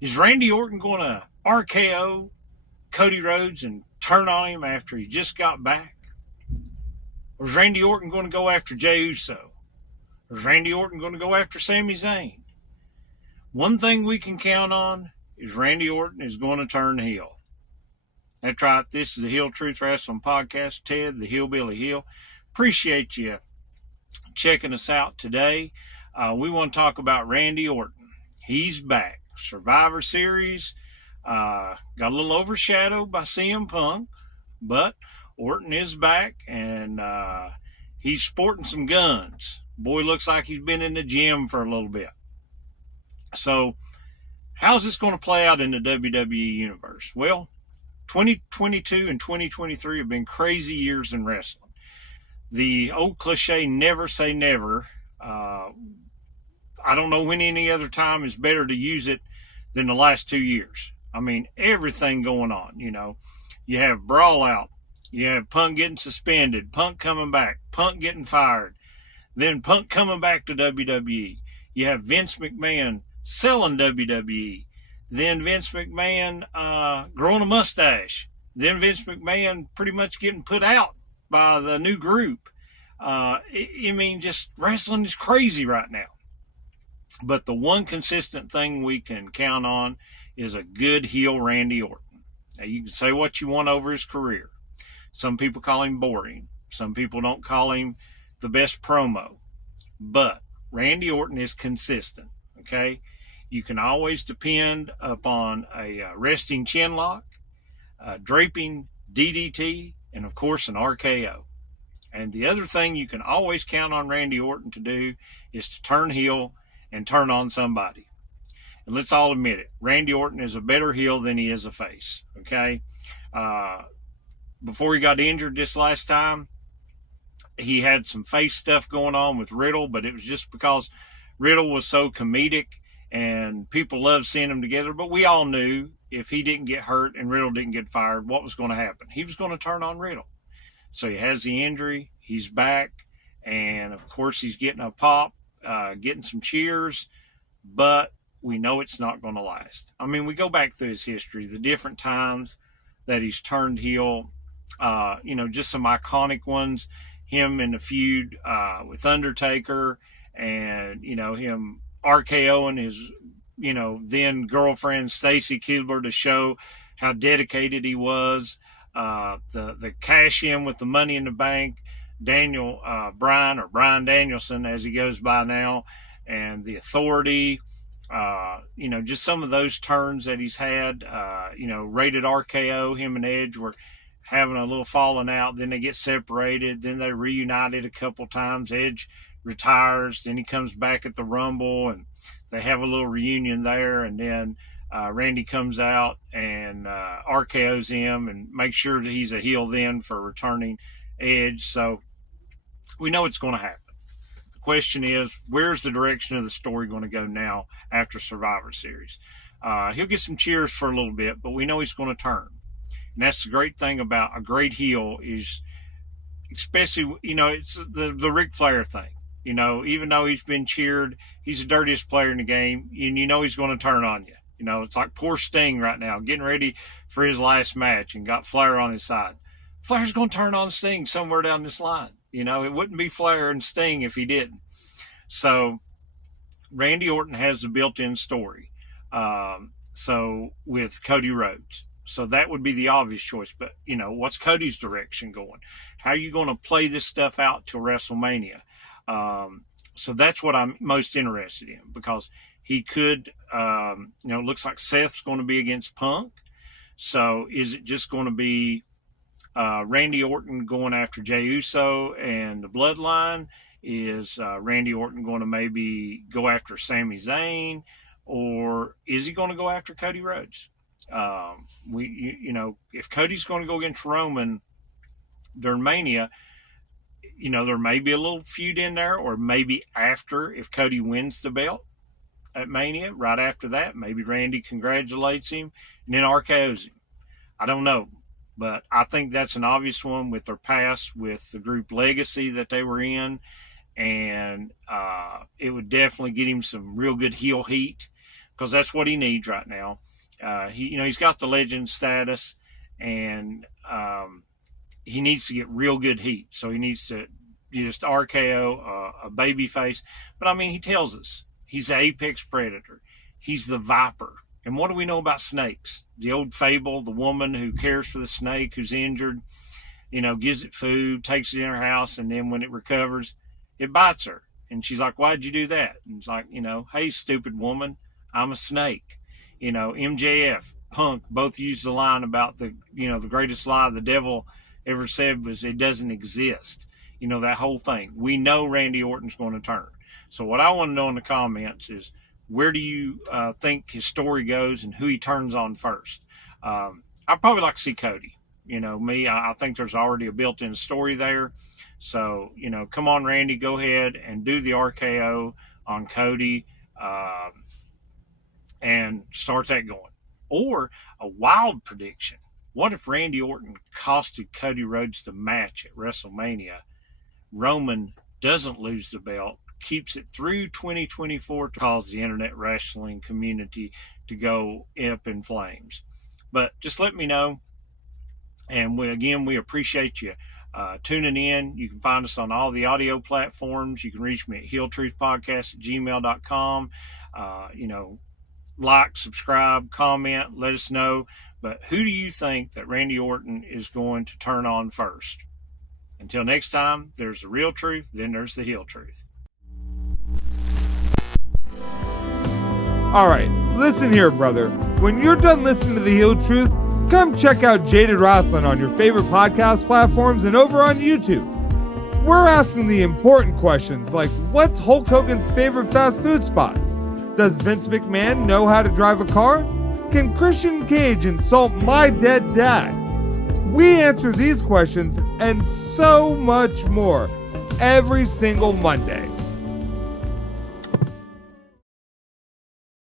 Is Randy Orton going to RKO Cody Rhodes and turn on him after he just got back? Or is Randy Orton going to go after Jey Uso? Or is Randy Orton going to go after Sami Zayn? One thing we can count on is Randy Orton is going to turn heel. That's right. This is the Heel Truth Wrestling Podcast. Ted, the Hillbilly Heel. Appreciate you checking us out today. We want to talk about Randy Orton. He's back. Survivor Series got a little overshadowed by CM Punk, but Orton is back, and he's sporting some guns. Boy, looks like he's been in the gym for a little bit. So, how's this going to play out in the WWE Universe? Well, 2022 and 2023 have been crazy years in wrestling. The old cliche, never say never. I don't know when any other time is better to use it than the last 2 years. I mean, everything going on, you know. You have Brawl Out. You have Punk getting suspended, Punk coming back, Punk getting fired, then Punk coming back to WWE. You have Vince McMahon selling WWE, then Vince McMahon growing a mustache, then Vince McMahon pretty much getting put out by the new group. I mean, just wrestling is crazy right now. But the one consistent thing we can count on is a good heel Randy Orton. Now, you can say what you want over his career. Some people call him boring. Some people don't call him the best promo. But Randy Orton is consistent, okay? You can always depend upon a resting chin lock, a draping DDT, and, of course, an RKO. And the other thing you can always count on Randy Orton to do is to turn heel and turn on somebody. And let's all admit it, Randy Orton is a better heel than he is a face, okay? Before he got injured this last time, he had some face stuff going on with Riddle, but it was just because Riddle was so comedic and people loved seeing them together. But we all knew if he didn't get hurt and Riddle didn't get fired, what was going to happen? He was going to turn on Riddle. So he has the injury, he's back, and of course he's getting a pop, getting some cheers, but we know it's not going to last. I mean, we go back through his history, the different times that he's turned heel, just some iconic ones, him in the feud with Undertaker, and, him RKOing his, then girlfriend Stacy Keibler to show how dedicated he was. The cash in with the Money in the Bank, Brian Danielson, as he goes by now, and the Authority, just some of those turns that he's had, rated RKO, him and Edge were having a little falling out, then they get separated, then they reunited a couple times. Edge retires, then he comes back at the Rumble, and they have a little reunion there, and then Randy comes out and RKO's him and makes sure that he's a heel then for returning Edge. So we know it's going to happen. The question is, where's the direction of the story going to go now after Survivor Series? He'll get some cheers for a little bit, but we know he's going to turn. And that's the great thing about a great heel is, especially, it's the Ric Flair thing. Even though he's been cheered, he's the dirtiest player in the game, and he's going to turn on you. It's like poor Sting right now, getting ready for his last match and got Flair on his side. Flair's going to turn on Sting somewhere down this line. It wouldn't be Flair and Sting if he didn't. So Randy Orton has the built-in story. So with Cody Rhodes. So that would be the obvious choice. But, what's Cody's direction going? How are you going to play this stuff out till WrestleMania? So that's what I'm most interested in, because he could, looks like Seth's going to be against Punk. So is it just going to be Randy Orton going after Jey Uso and the Bloodline? Is Randy Orton going to maybe go after Sami Zayn? Or is he going to go after Cody Rhodes? If Cody's going to go against Roman during Mania, there may be a little feud in there, or maybe after, if Cody wins the belt at Mania, right after that, maybe Randy congratulates him and then RKO's him. I don't know, but I think that's an obvious one with their past, with the group legacy that they were in, and it would definitely get him some real good heel heat, because that's what he needs right now. He's got the legend status, and he needs to get real good heat. So he needs to just RKO a baby face. But I mean, he tells us he's the apex predator. He's the viper. And what do we know about snakes? The old fable, the woman who cares for the snake who's injured, gives it food, takes it in her house, and then when it recovers, it bites her. And she's like, why'd you do that? And it's like, hey, stupid woman, I'm a snake. MJF, Punk both used the line about the greatest lie the devil ever said was it doesn't exist. That whole thing. We know Randy Orton's going to turn. So what I want to know in the comments is, where do you think his story goes and who he turns on first? I'd probably like to see Cody. I think there's already a built-in story there. So, come on, Randy, go ahead and do the RKO on Cody and start that going. Or a wild prediction. What if Randy Orton costed Cody Rhodes the match at WrestleMania? Roman doesn't lose the belt, keeps it through 2024 to cause the internet wrestling community to go up in flames. But just let me know. And we appreciate you tuning in. You can find us on all the audio platforms. You can reach me at heeltruthpodcast@gmail.com. Like, subscribe, comment, let us know. But who do you think that Randy Orton is going to turn on first? Until next time, there's the real truth, then there's the heel truth. All right, listen here, brother. When you're done listening to the Heel Truth, come check out Jaded Wrasslin on your favorite podcast platforms and over on YouTube. We're asking the important questions like, what's Hulk Hogan's favorite fast food spots? Does Vince McMahon know how to drive a car? Can Christian Cage insult my dead dad? We answer these questions and so much more every single Monday.